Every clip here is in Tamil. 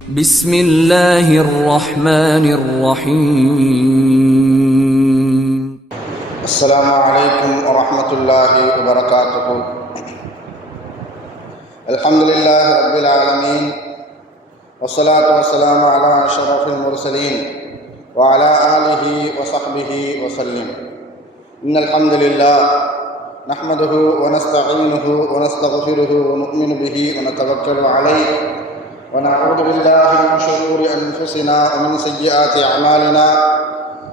بسم الله الرحمن الرحيم. السلام عليكم ورحمة الله وبركاته. الحمد لله رب العالمين، والصلاة والسلام على أشرف المرسلين وعلى آله وصحبه وسلم. إن الحمد لله نحمده ونستعينه ونستغفره ونؤمن به ونتوكل عليه، ونعوذ بالله من شرور أنفسنا ومن سيئات أعمالنا.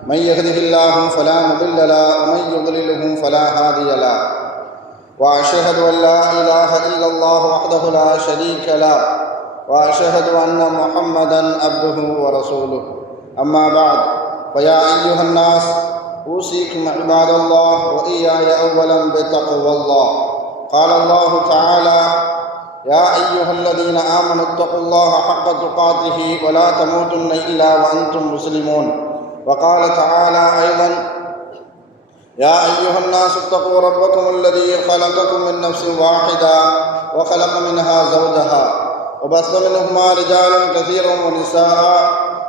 من يهده الله فلا مضل له ومن يضلله فلا هادي له، وأشهد أن لا إله إلا الله وحده لا شريك له، وأشهد أن محمدا عبده ورسوله. أما بعد، فيا أيها الناس أوصيكم عباد الله وإياي أولا بتقوى الله. قال الله تعالى: يا أيها الذين آمنوا اتقوا الله حق تقاته ولا تموتن إلا وأنتم مسلمون. وقال تعالى أيضا: يا أيها الناس اتقوا ربكم الذي خلقكم من نفس واحدة وخلق منها زوجها وبث منهما رجالا كثيرا ونساء،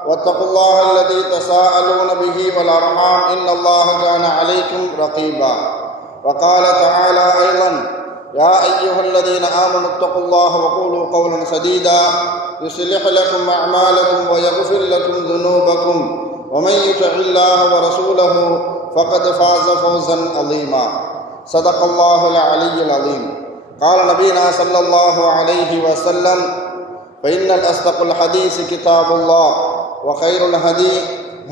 واتقوا الله الذي تساءلون به والأرحام إن الله كان عليكم رقيبا. وقال تعالى أيضا: يا أيها الذين آمنوا اتقوا الله وقولوا قولا سديدا يصلح لكم أعمالكم ويغفر لكم ذنوبكم، ومن يطع الله ورسوله فقد فاز فوزا عظيما. صدق الله العلي العظيم. قال نبينا صلى الله عليه وسلم: فإن الأصدق الحديث كتاب الله، وخير الهدي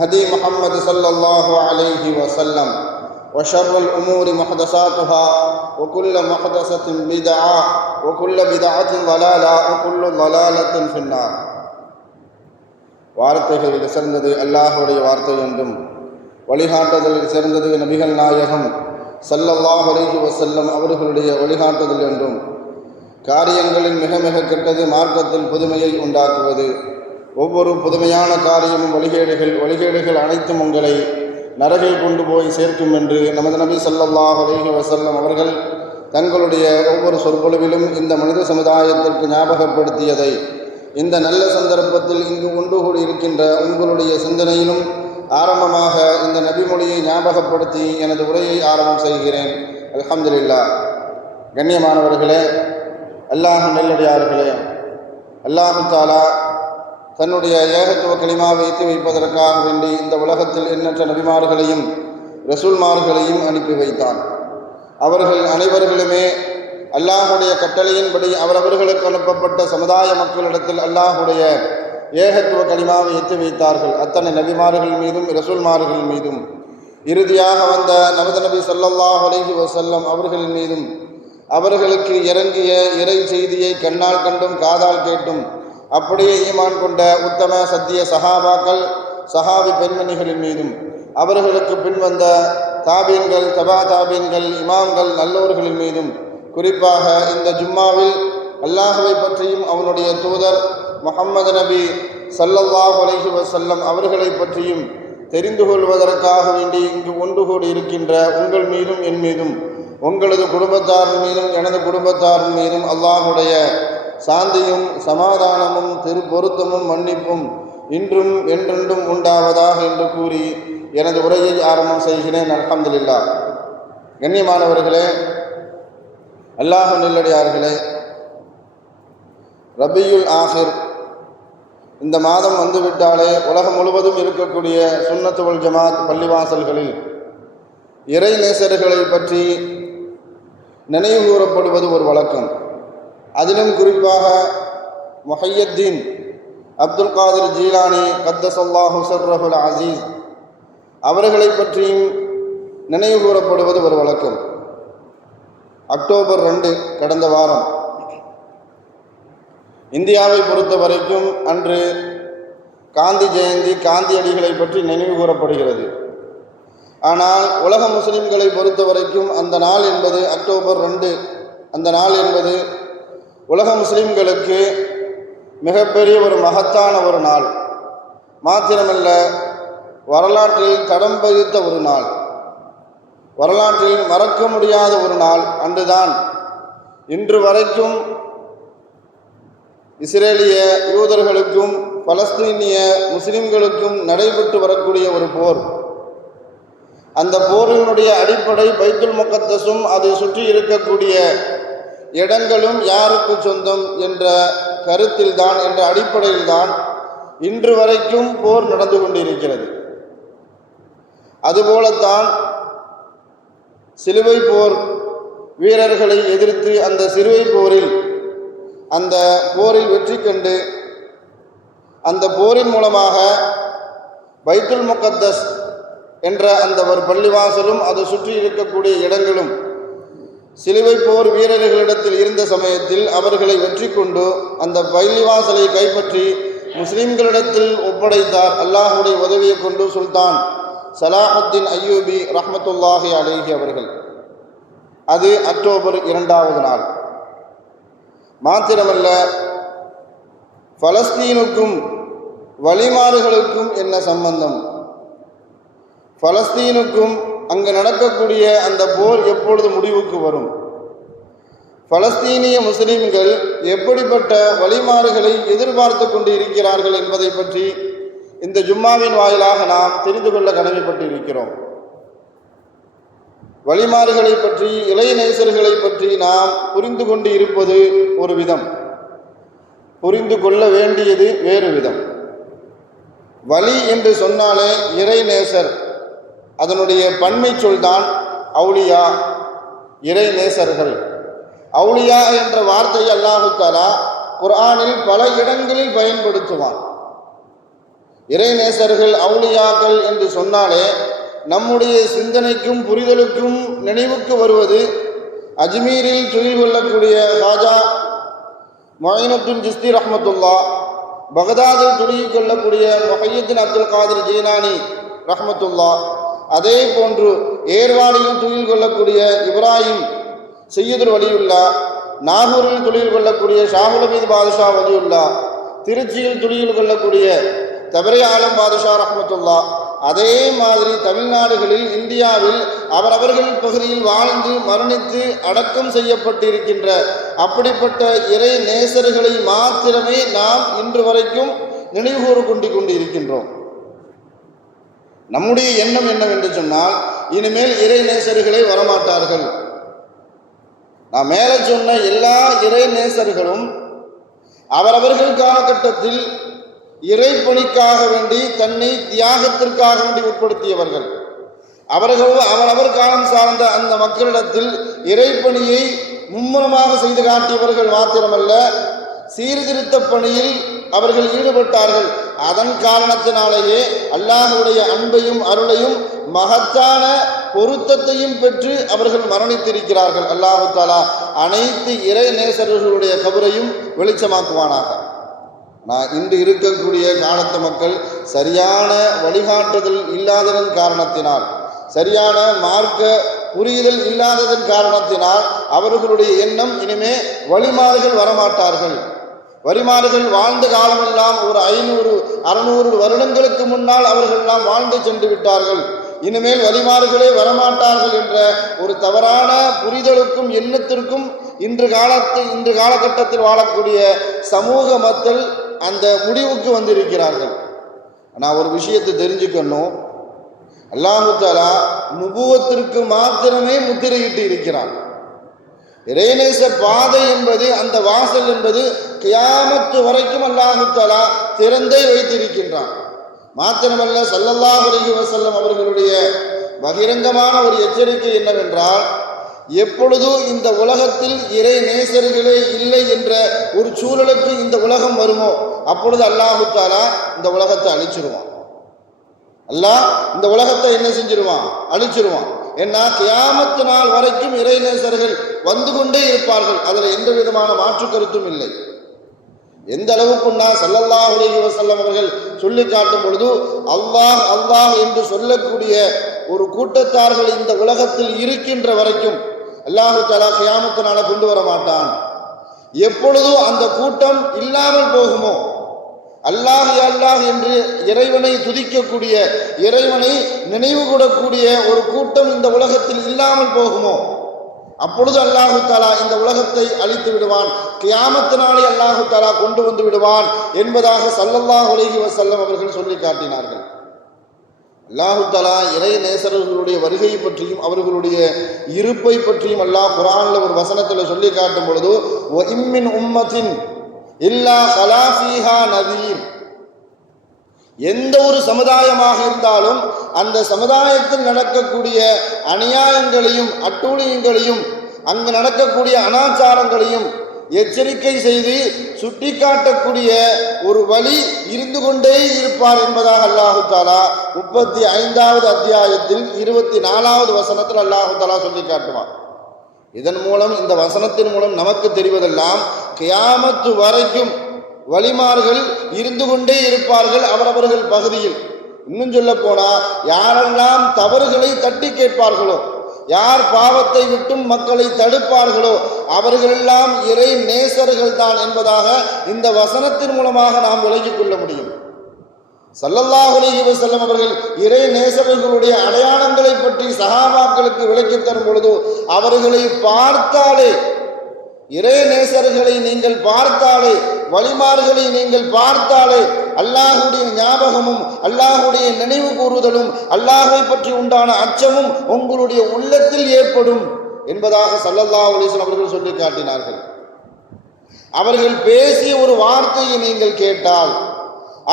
هدي محمد صلى الله عليه وسلم، وشر الأمور محدثاتها، وكل محدثة بدعة، وكل بدعة ضلالة، وكل ضلالة في النار. வார்த்தைகளில் சிறந்தது அல்லாஹ்வுடைய வார்த்தை என்றும், வழிகாட்டுதலில் சிறந்தது நபிகள் நாயகம் ஸல்லல்லாஹு அலைஹி வஸல்லம் அவர்களுடைய வழிகாட்டுதல் என்றும், காரியங்களில் மிக மிக கெட்டது மார்க்கத்தில் புதுமையை உண்டாக்குவது, ஒவ்வொரு புதுமையான காரியமும் வழிகேடுகள் அனைத்தும் உங்களை நரகில் கொண்டு போய் சேர்க்கும் என்று நமது நபி ஸல்லல்லாஹு அலைஹி வஸல்லம் அவர்கள் தங்களுடைய ஒவ்வொரு சொற்பொழிவிலும் இந்த மனித சமுதாயத்திற்கு ஞாபகப்படுத்தியதை இந்த நல்ல சந்தர்ப்பத்தில் இங்கு ஒன்று கூடி இருக்கின்ற உங்களுடைய சிந்தனையிலும் ஆரம்பமாக இந்த நபிமொழியை ஞாபகப்படுத்தி எனது உரையை ஆரம்பம் செய்கிறேன். அல்ஹம்துலில்லாஹ். கண்ணியமானவர்களே, அல்லாஹ் நல்லடியார்களே, அல்லாஹு தஆலா தன்னுடைய ஏகத்துவ கலிமாவை எத்தி வைப்பதற்காக வேண்டி இந்த உலகத்தில் எண்ணற்ற நபிமார்களையும் ரசூல்மார்களையும் அனுப்பி வைத்தான். அவர்கள் அனைவர்களுமே அல்லாஹுடைய கட்டளையின்படி அவரவர்களுக்கு அனுப்பப்பட்ட சமுதாய மக்களிடத்தில் அல்லாஹுடைய ஏகத்துவ கலிமாவை எத்தி வைத்தார்கள். அத்தனை நபிமார்கள் மீதும் ரசூல்மார்கள் மீதும், இறுதியாக வந்த நமது நபி ஸல்லல்லாஹு அலைஹி வஸல்லம் அவர்களின் மீதும், அவர்களுக்கு இறங்கிய இறை செய்தியை கண்ணால் கண்டும் காதால் கேட்டும் அப்படியே ஈமான் கொண்ட உத்தம சத்திய சஹாபாக்கள், சஹாபி பெண்மணிகளின் மீதும், அவர்களுக்கு பின்வந்த தாபீன்கள், தபா தாபீன்கள், இமாம்கள், நல்லோர்களின் மீதும், குறிப்பாக இந்த ஜும்மாவில் அல்லாஹ்வை பற்றியும் அவனுடைய தூதர் முஹம்மது நபி ஸல்லல்லாஹு அலைஹி வஸல்லம் அவர்களை பற்றியும் தெரிந்து கொள்வதற்காக வேண்டி இங்கு ஒன்று கூடி இருக்கின்ற உங்கள் மீதும் என் மீதும், உங்களது குடும்பத்தாரின் மீதும் எனது குடும்பத்தாரின் மீதும் அல்லாஹுடைய சாந்தியும் சமாதானமும் திருப்பொருத்தமும் மன்னிப்பும் இன்றும் என்றென்றும் உண்டாவதாக என்று கூறி எனது உரையை ஆரம்பம் செய்கிறேன். அல்ஹம்துலில்லாஹ். கண்ணியமானவர்களே, அல்லாஹ் நல்லடியார்களே, ரபியுல் ஆஹிர் இந்த மாதம் வந்துவிட்டாலே உலகம் முழுவதும் இருக்கக்கூடிய சுன்னத் வல் ஜமாத் பள்ளிவாசல்களில் இறை நேசர்களை பற்றி நினைவு கூறப்படுவது ஒரு வழக்கம். அதிலும் குறிப்பாக முஹையத்தீன் அப்துல் காதிர் ஜீலானி கத்தஸல்லாஹு சிர்ரஹுல் அஸீஸ் அவர்களை பற்றியும் நினைவு கூறப்படுவது ஒரு வழக்கம். அக்டோபர் 2 கடந்த வாரம் இந்தியாவை பொறுத்த வரைக்கும் அன்று காந்தி ஜெயந்தி, காந்தியடிகளை பற்றி நினைவு கூறப்படுகிறது. ஆனால் உலக முஸ்லிம்களை பொறுத்த வரைக்கும் அந்த நாள் என்பது அக்டோபர் 2 அந்த நாள் என்பது உலக முஸ்லிம்களுக்கு மிகப்பெரிய ஒரு மகத்தான ஒரு நாள் மாத்திரமல்ல, வரலாற்றில் தடம் பதித்த ஒரு நாள், வரலாற்றில் மறக்க முடியாத ஒரு நாள். அன்றுதான் இன்று வரைக்கும் இஸ்ரேலிய யூதர்களுக்கும் பலஸ்தீனிய முஸ்லிம்களுக்கும் நடைபெற்று வரக்கூடிய ஒரு போர். அந்த போரினுடைய அடிப்படை பைத்துல் முகத்தஸும் அதை சுற்றி இருக்கக்கூடிய இடங்களும் யாருக்கு சொந்தம் என்ற கருத்தில்தான், என்ற அடிப்படையில்தான் இன்று வரைக்கும் போர் நடந்து கொண்டிருக்கிறது. அதுபோலத்தான் சிலுவை போர் வீரர்களை எதிர்த்து அந்த சிலுவை போரில் வெற்றி கண்டு அந்த போரின் மூலமாக பைத்துல் முகத்தஸ் என்ற அந்த ஒரு பள்ளிவாசலும் அதை சுற்றி இருக்கக்கூடிய இடங்களும் சிலுவை போர் வீரர்களிடத்தில் இருந்த சமயத்தில் அவர்களை வெற்றி கொண்டு அந்த பள்ளிவாசலை கைப்பற்றி முஸ்லிம்களிடத்தில் ஒப்படைத்தார் அல்லாஹுடைய உதவியை கொண்டு சுல்தான் சலாஹுத்தீன் அய்யூபி ரஹ்மத்துல்லாஹி அலைஹி அவர்கள். அது அக்டோபர் 2ஆவது நாள். மாத்திரமல்ல, பலஸ்தீனுக்கும் வழிமாறுகளுக்கும் என்ன சம்பந்தம்? பலஸ்தீனுக்கும் அங்கு நடக்கக்கூடிய அந்த போர் எப்பொழுது முடிவுக்கு வரும்? பலஸ்தீனிய முஸ்லிம்கள் எப்படிப்பட்ட வழிமாறுகளை எதிர்பார்த்து கொண்டு இருக்கிறார்கள் என்பதை பற்றி இந்த ஜும்மாவின் வாயிலாக நாம் தெரிந்து கொள்ள கடமைப்பட்டு இருக்கிறோம். வழிமாறுகளை பற்றி, இறை நேசர்களை பற்றி நாம் புரிந்து கொண்டு இருப்பது ஒரு விதம், புரிந்து கொள்ள வேண்டியது வேறு விதம். வழி என்று சொன்னாலே இறை நேசர், அதனுடைய பன்மை சொல்தான் அவுலியா, இறை நேசர்கள். அவுலியா என்ற வார்த்தையை அல்லாஹு தஆலா குர்ஆனில் பல இடங்களில் பயன்படுத்துவான். இறை நேசர்கள், அவுலியாக்கள் என்று சொன்னாலே நம்முடைய சிந்தனைக்கும் புரிதலுக்கும் நினைவுக்கு வருவது அஜ்மீரில் தொழில் கொள்ளக்கூடிய ராஜா மொய்னுத்தீன் சிஸ்தி ரஹ்மத்துல்லா, பகதாதில் தொழில் கொள்ளக்கூடிய முஹய்யித்தீன் அப்துல் காதிர் ஜீலானி ரஹ்மத்துல்லா, அதே போன்று ஏர்வாடியில் தொழில் கொள்ளக்கூடிய இப்ராஹிம் சையதுல் வலியுல்லா, நாகூரில் தொழில் கொள்ளக்கூடிய ஷாஹுல் ஹமீத் பாதுஷா வலியுல்லா, திருச்சியில் தொழில் கொள்ளக்கூடிய தபரி ஆலம் பாதுஷா ரஹ்மத்துல்லா, அதே மாதிரி தமிழ்நாடுகளில், இந்தியாவில் அவரவர்கள் பகுதியில் வாழ்ந்து மரணித்து அடக்கம் செய்யப்பட்டிருக்கின்ற அப்படிப்பட்ட இறை நேசர்களை மாத்திரமே நாம் இன்று வரைக்கும் நினைவுகூறு கொண்டு இருக்கின்றோம். நம்முடைய எண்ணம் என்னவென்று சொன்னால், இனிமேல் இறை நேசர்களே வரமாட்டார்கள். நான் மேலே சொன்ன எல்லா இறை நேசர்களும் அவரவர்கள் காலகட்டத்தில் இறைப்பணிக்காக வேண்டி தன்னை தியாகத்திற்காக வேண்டி உட்படுத்தியவர்கள். அவரவர் காலம் சார்ந்த அந்த மக்களிடத்தில் இறைப்பணியை மும்முரமாக செய்து காட்டியவர்கள் மாத்திரமல்ல, சீர்திருத்த பணியில் அவர்கள் ஈடுபட்டார்கள். அதன் காரணத்தினாலேயே அல்லாஹ்வுடைய அன்பையும் அருளையும் மகத்தான பொருத்தத்தையும் பெற்று அவர்கள் மரணித்திருக்கிறார்கள். அல்லாஹு தஆலா அனைத்து இறை நேசர்களுடைய கபரையும் வெளிச்சமாக்குவானாக. நான் இன்று இருக்கக்கூடிய காலத்து மக்கள் சரியான வழிகாட்டுதல் இல்லாததன் காரணத்தினால், சரியான மார்க்க புரிதல் இல்லாததன் காரணத்தினால் அவர்களுடைய எண்ணம் இனிமே வழிமாறுகள் வரமாட்டார்கள். வழிமாறுகள் வாழ்ந்த காலமெல்லாம் ஒரு 500-600 வருடங்களுக்கு முன்னால் அவர்களெல்லாம் வாழ்ந்து சென்று விட்டார்கள். இனிமேல் வழிமாறுகளே வரமாட்டார்கள் என்ற ஒரு தவறான புரிதலுக்கும் எண்ணத்திற்கும் இன்று காலகட்டத்தில் வாழக்கூடிய சமூக மக்கள் அந்த முடிவுக்கு வந்திருக்கிறார்கள். நான் ஒரு விஷயத்தை தெரிஞ்சுக்கணும், அல்லாஹு தஆலா நுபுவத்திற்கு மாத்திரமே முத்திரையிட்டு இருக்கிறான். இறைநேச பாதை என்பது, அந்த வாசல் என்பது கியாமத்து வரைக்கும் அல்லாஹு தஆலா திறந்தே வைத்திருக்கின்றான். மாத்திரமல்ல, ஸல்லல்லாஹு அலைஹி வஸல்லம் அவர்களுடைய பகிரங்கமான ஒரு எச்சரிக்கை என்னவென்றால், எப்பொழுது இந்த உலகத்தில் இறை நேசர்களே இல்லை என்ற ஒரு சூழலுக்கு இந்த உலகம் வருமோ அப்பொழுது அல்லாஹு தஆலா இந்த உலகத்தை அழிச்சிருவான். அல்லாஹ் இந்த உலகத்தை என்ன செஞ்சிருவான்? அழிச்சிருவான். ஏன்னா கியாமத்து நாள் வரைக்கும் இறை நேசர்கள் வந்து கொண்டே இருப்பார்கள். அதில் எந்த விதமான மாற்று கருத்தும் இல்லை. எந்த அளவுக்குன்னா ஸல்லல்லாஹு அலைஹி வஸல்லம் அவர்கள் சொல்லி காட்டும் பொழுது, அல்லாஹ் அல்லாஹ் என்று சொல்லக்கூடிய ஒரு கூட்டத்தார்கள் இந்த உலகத்தில் இருக்கின்ற வரைக்கும் அல்லாஹு தஆலா கியாமத்து நாளை கொண்டு வர மாட்டான். எப்பொழுதும் அந்த கூட்டம் இல்லாமல் போகுமோ, அல்லாஹ் அல்லாஹ் என்று இறைவனை துதிக்கக்கூடிய, இறைவனை நினைவு கூடக்கூடிய ஒரு கூட்டம் இந்த உலகத்தில் இல்லாமல் போகுமோ, அப்பொழுது அல்லாஹு தாலா இந்த உலகத்தை அழித்து விடுவான், கியாமத்து நாளை அல்லாஹு தாலா கொண்டு வந்து விடுவான் என்பதாக ஸல்லல்லாஹு அலைஹி வஸல்லம் அவர்கள் சொல்லி காட்டினார்கள். அல்லாஹு தாலா இறை நேசர்களுடைய வருகை பற்றியும் அவர்களுடைய இருப்பை பற்றியும் அல்லாஹ் குர்ஆன்ல ஒரு வசனத்தில் சொல்லி காட்டும் பொழுது வ இம்மின் உம்மத்தின் இல்லா கலா ஃபீஹா நதீர், எந்த ஒரு சமுதாயமாக இருந்தாலும் அந்த சமுதாயத்தில் நடக்கக்கூடிய அநியாயங்களையும் அட்டூழியங்களையும் அங்கு நடக்கக்கூடிய அனாச்சாரங்களையும் எச்சரிக்கை செய்து சுட்டி காட்டக்கூடிய ஒரு வழி இருந்து கொண்டே இருப்பார் என்பதாக அல்லாஹு தாலா 35வது அத்தியாயத்தில் 24வது வசனத்தில் அல்லாஹு தாலா சொல்லி காட்டுவார். இதன் மூலம், இந்த வசனத்தின் மூலம் நமக்கு தெரிவதெல்லாம் கியாமத்து வரைக்கும் வலிமார்கள் இருந்து கொண்டே இருப்பார்கள் அவரவர்கள் பகுதியில். இன்னும் சொல்ல போனா, யாரெல்லாம் தவறுகளை தட்டி கேட்பார்களோ, யார் பாவத்தை விட்டும் மக்களை தடுப்பார்களோ அவர்களெல்லாம் இறை நேசர்கள் தான் என்பதாக இந்த வசனத்தின் மூலமாக நாம் விளங்கிக் கொள்ள முடியும். ஸல்லல்லாஹு அலைஹி வஸல்லம் அவர்கள் இறை நேசர்களுடைய அடையாளங்களை பற்றி சஹாபாக்களுக்கு விளக்கித் தரும் பொழுது, அவர்களை பார்த்தாலே, இறை நேசர்களை நீங்கள் பார்த்தாலே, வலிமார்களை நீங்கள் பார்த்தாலே அல்லாஹுடைய ஞாபகமும் அல்லாஹுடைய நினைவு கூறுதலும் அல்லாஹை பற்றி உண்டான அச்சமும் உங்களுடைய உள்ளத்தில் ஏற்படும் என்பதாக ஸல்லல்லாஹு அலைஹி வஸல்லம் அவர்கள் சொல்லி காட்டினார்கள். அவர்கள் பேசிய ஒரு வார்த்தையை நீங்கள் கேட்டால்,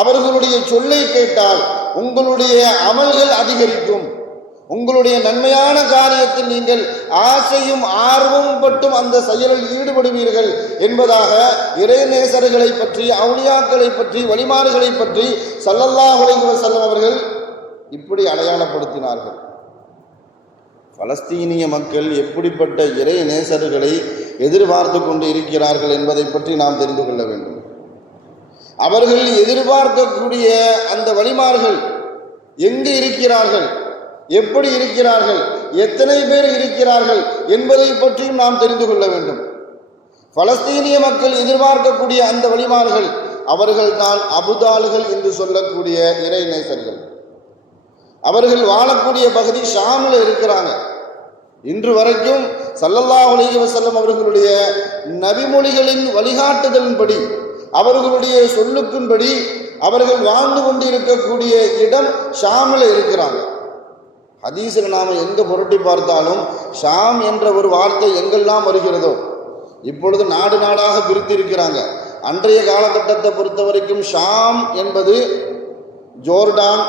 அவர்களுடைய சொல்லை கேட்டால் உங்களுடைய அமல்கள் அதிகரிக்கும், உங்களுடைய நன்மையான காரியத்தில் நீங்கள் ஆசையும் ஆர்வமும் பட்டும் அந்த செயலில் ஈடுபடுவீர்கள் என்பதாக இறைநேசர்களை பற்றி, அவுலியாக்களை பற்றி, வலிமார்களை பற்றி ஸல்லல்லாஹு அலைஹி வஸல்லம் அவர்கள் இப்படி அடையாளப்படுத்தினார்கள். பலஸ்தீனிய மக்கள் எப்படிப்பட்ட இறை நேசர்களை எதிர்பார்த்து கொண்டு இருக்கிறார்கள் என்பதை பற்றி நாம் தெரிந்து கொள்ள வேண்டும். அவர்கள் எதிர்பார்க்கக்கூடிய அந்த வலிமார்கள் எங்கு இருக்கிறார்கள், எப்படி இருக்கிறார்கள், எத்தனை பேர் இருக்கிறார்கள் என்பதை பற்றியும் நாம் தெரிந்து கொள்ள வேண்டும். பலஸ்தீனிய மக்கள் எதிர்பார்க்கக்கூடிய அந்த வலிமார்கள் அவர்கள் தான் அபுதால்கள் என்று சொல்லக்கூடிய இறை நேசர்கள். அவர்கள் வாழக்கூடிய பகுதி ஷாமில் இருக்கிறாங்க. இன்று வரைக்கும் ஸல்லல்லாஹு அலைஹி வஸல்லம் அவர்களுடைய நபிமொழிகளின் வழிகாட்டுதலின்படி, அவர்களுடைய சொல்லுக்கின்படி அவர்கள் வாழ்ந்து கொண்டு இருக்கக்கூடிய இடம் ஷாமில் இருக்கிறாங்க. ஹதீஸில் நாம் எங்கே புரட்டி பார்த்தாலும் ஷாம் என்ற ஒரு வார்த்தை எங்கெல்லாம் வருகிறதோ, இப்பொழுது நாடு நாடாக பிரித்து இருக்கிறாங்க. அன்றைய காலகட்டத்தை பொறுத்த வரைக்கும் ஷாம் என்பது ஜோர்டான்,